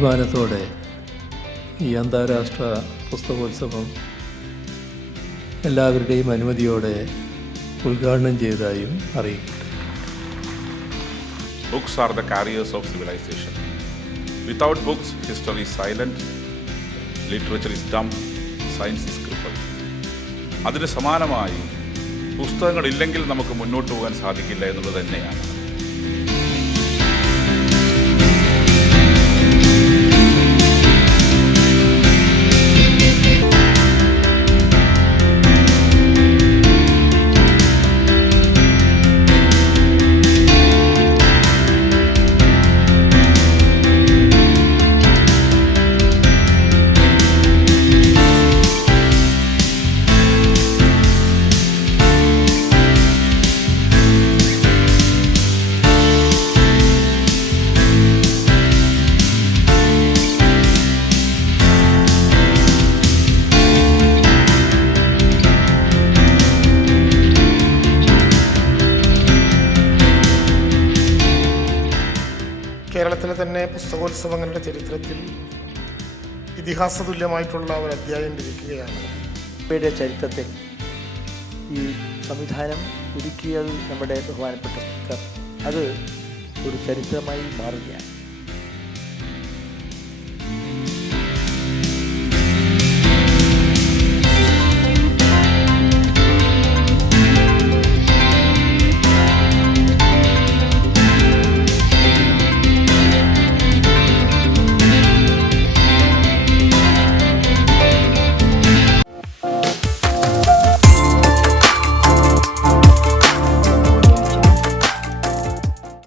അഭിമാനത്തോടെ ഈ അന്താരാഷ്ട്ര പുസ്തകോത്സവം എല്ലാവരുടെയും അനുമതിയോടെ ഉദ്ഘാടനം ചെയ്തതായും അറിയിക്കട്ടെ. Books are the carriers of civilization. Without books, history is silent, literature is dumb, science is crippled. അതിന് സമാനമായി പുസ്തകങ്ങളില്ലെങ്കിൽ നമുക്ക് മുന്നോട്ട് പോകാൻ സാധിക്കില്ല എന്നുള്ളത് തന്നെയാണ്. കേരളത്തിലെ തന്നെ പുസ്തകോത്സവങ്ങളുടെ ചരിത്രത്തിൽ ഇതിഹാസതുല്യമായിട്ടുള്ള ഒരു അധ്യായം ലഭിക്കുകയാണ്. ഇവയുടെ ചരിത്രത്തിൽ ഈ സംവിധാനം ഒരുക്കിയത് നമ്മുടെ ബഹുമാനപ്പെട്ട സ്പീക്കർ, അത് ഒരു ചരിത്രമായി മാറുകയാണ്.